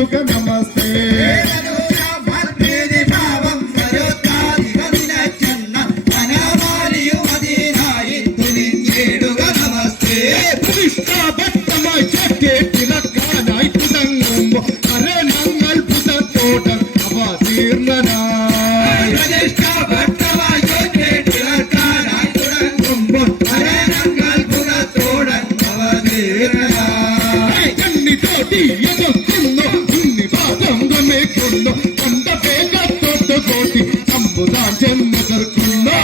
കേട്ടുക നമസ്തേ. പ്രതിഷ്ഠാബദ്ധമായി കേട്ടിളക്കാനായി തുടങ്ങുമ്പോ അരണങ്ങൾ പുതത്തോട് അവതീർണനായി. പ്രതിഷ്ഠാബദ്ധമായി കേട്ടിളക്കാനായി തുടങ്ങുമ്പോൾ അരണങ്ങൾ പുതത്തോട് അവതീർണനായി. കണ്ണി തോട്ടി എതൊക്കുന്നു ഉണ്ണി പാപം ഗമിക്കുന്നു കണ്ട വേഗത്തോട്ട് കോട്ടി അമ്പുതാൻ ചെന്ന് തീർക്കുന്നു.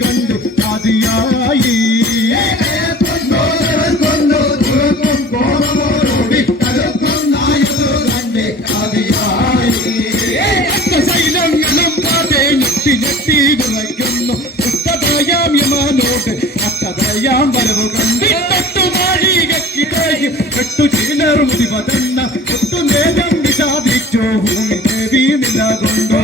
കണ്ട് ആദിയായി ശൈലങ്ങളും പാതെ ഞെട്ടി ഞെട്ടി വിറയ്ക്കുന്നു. പുസ്തകയാം യമാനോട് അത്തതയാം വരവ് കണ്ടി തൊട്ടുമാഴികക്കിടയിൽ എട്ടു ചിലർ മുതിവതെന്ന ഒട്ടു നേരം വിഷാദിച്ചോ ഭൂമി ദേവി നിലകൊണ്ടോ.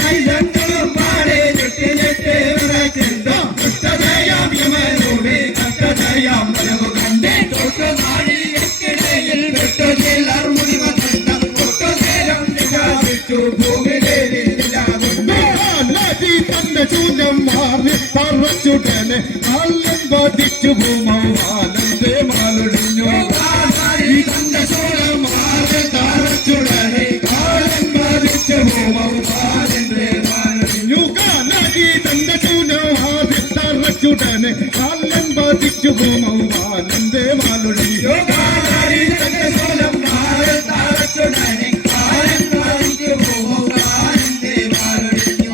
ശൈലങ്ങളും പാടെ ഞെട്ടി ഞെട്ടി വിറയ്ക്കുന്നു. പുസ്തകയാം യമനോട് അത്തതയാം വരവ് കണ്ടി തൊട്ടുമാഴികക്കിടയിൽ എട്ടു ചിലർ മുതിവതെന്ന ഒട്ടു നേരം വിഷാദിച്ചോ ഭൂമി ദേവി നിലകൊണ്ടോ. തന്റെ ചൂലം മാറി പറച്ചുടനെ ആലം ബാധിച്ചു ഭൂമൗവാലന്റെ മാലൊടിഞ്ഞു. തന്റെ ചൂലം മാറി തറച്ചുടനെ ആലം ബാധിച്ചു ഭൂമൗവാലന്റെ മാലൊടിഞ്ഞു. കാലി തന്റെ ചൂലം മാറി തറച്ചുടനെ ആലം ബാധിച്ചു ഭൂമൗവാലന്റെ മാലൊടിഞ്ഞു. കാലി തന്റെ ചൂലം മാറി തറച്ചുടനെ ആലം ബാധിച്ചു ഭൂമൗവാലന്റെ മാലൊടിഞ്ഞു.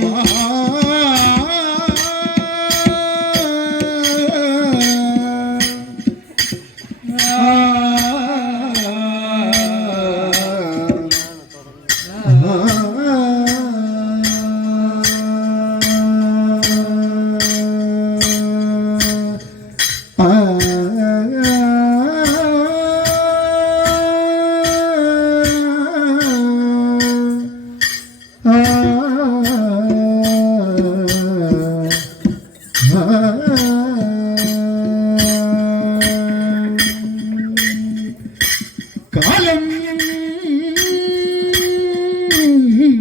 കാലം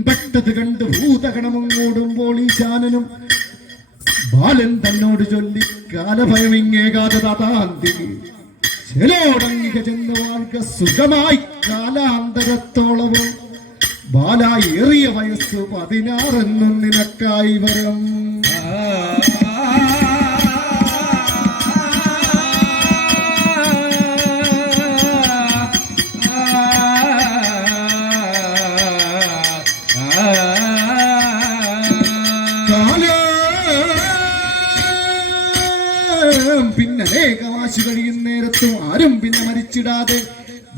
പെട്ടത് കണ്ട് ഭൂതഗണമങ്ങോടുമ്പോൾ ഈശാനനും ബാലൻ തന്നോട് ചൊല്ലി കാലഭയമിങ്ങേകാതെ താതാന്തി ചിലോടങ്ങിക ചെന്ന വാഴ്ക സുഖമായി കാലാന്തരത്തോളവും ബാല ഏറിയ വയസ്സ് 16 നിനക്കായി വരം. പിന്നെ അനേകവാശി കഴിയുന്ന നേരത്തും ആരും പിന്നെ മരിച്ചിടാതെ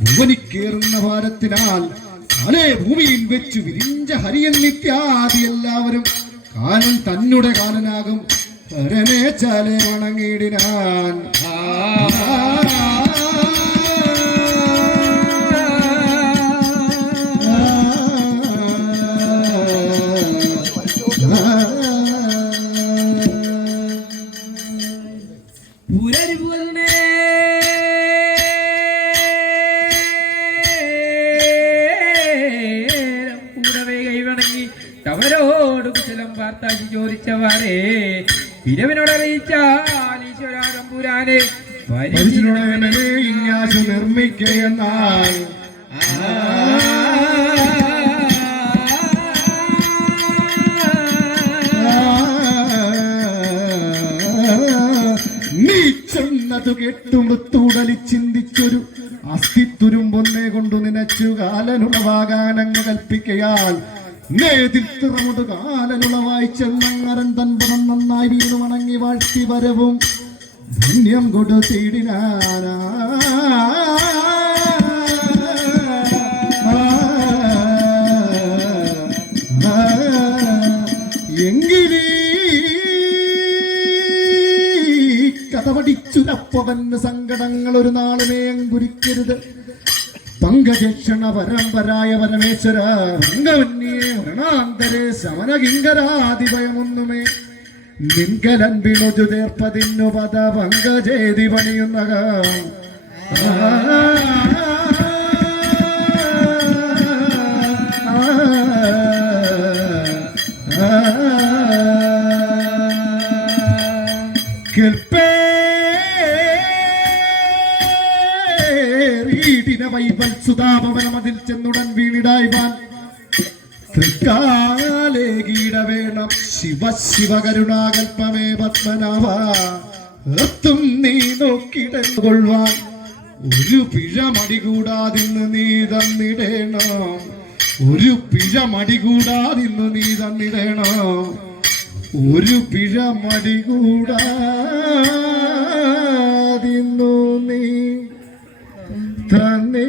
ഭുവനിക്കേറുന്ന ഭാരത്തിനാൽ കാലേ ഭൂമിയിൽ വെച്ചു വിരിഞ്ച ഹരിയൻ നിത്യാദി എല്ലാവരും കാലൻ തന്നെ കാലനാകും പരനെ ചാലെ വണങ്ങിയിടിനാൻ. അവരോട് കുശലം വാർത്താശി ചോദിച്ചവാറേ പിരവിനോടറിയിച്ചാൽ ഈശ്വരാരംപുരാനെ നിർമ്മിക്കയെന്നാൽ നീ ചെന്നതു കെട്ടുമൃത്തൂടലി ചിന്തിച്ചൊരു അസ്ഥിത്തുരുമ്പൊന്നെ കൊണ്ടു നനച്ചു കാലനുളവാകാനങ്ങ് കൽപ്പിക്കയാൽ നേതിർത്തിറമുട് കാലനുളവായി ചെന്നങ്ങരൻ തൻ പുറം നന്നായി വീണു വണങ്ങി വാഴ്ത്തി വരവും പുണ്യം കൊടുത്തിടിനാനാ. അപ്പവന് സങ്കടങ്ങൾ ഒരു നാളുമേ അങ്കുരിക്കരുത്. പങ്കജക്ഷണ പരമ്പരായ പരമേശ്വര അംഗവന്യേ വരണാന്തരേ ശമനകിങ്കരാതിഭയമൊന്നുമേ നിൻകലൻപിണുജു തീർപ്പതിന്നു പദ പങ്കജേതി പണിയുന്നക സുതാപവനമതിൽ ചെന്നുടൻ വീണിടായ്വാൻ തൃക്കാലേ ഗീടവേണം ശിവ ശിവകരുണാകൽപ്പമേ പത്മനാഭ എത്തും നീ നോക്കിടകൊള്ളുവാൻ ഒരു പിഴ മടികൂടാതിന്ന് നീ തന്നിടേണം. ഒരു പിഴ മടികൂടാതിന്ന് നീ തന്നിടേണം. ഒരു പിഴ മടികൂടാതിന്നു നീ തന്നെ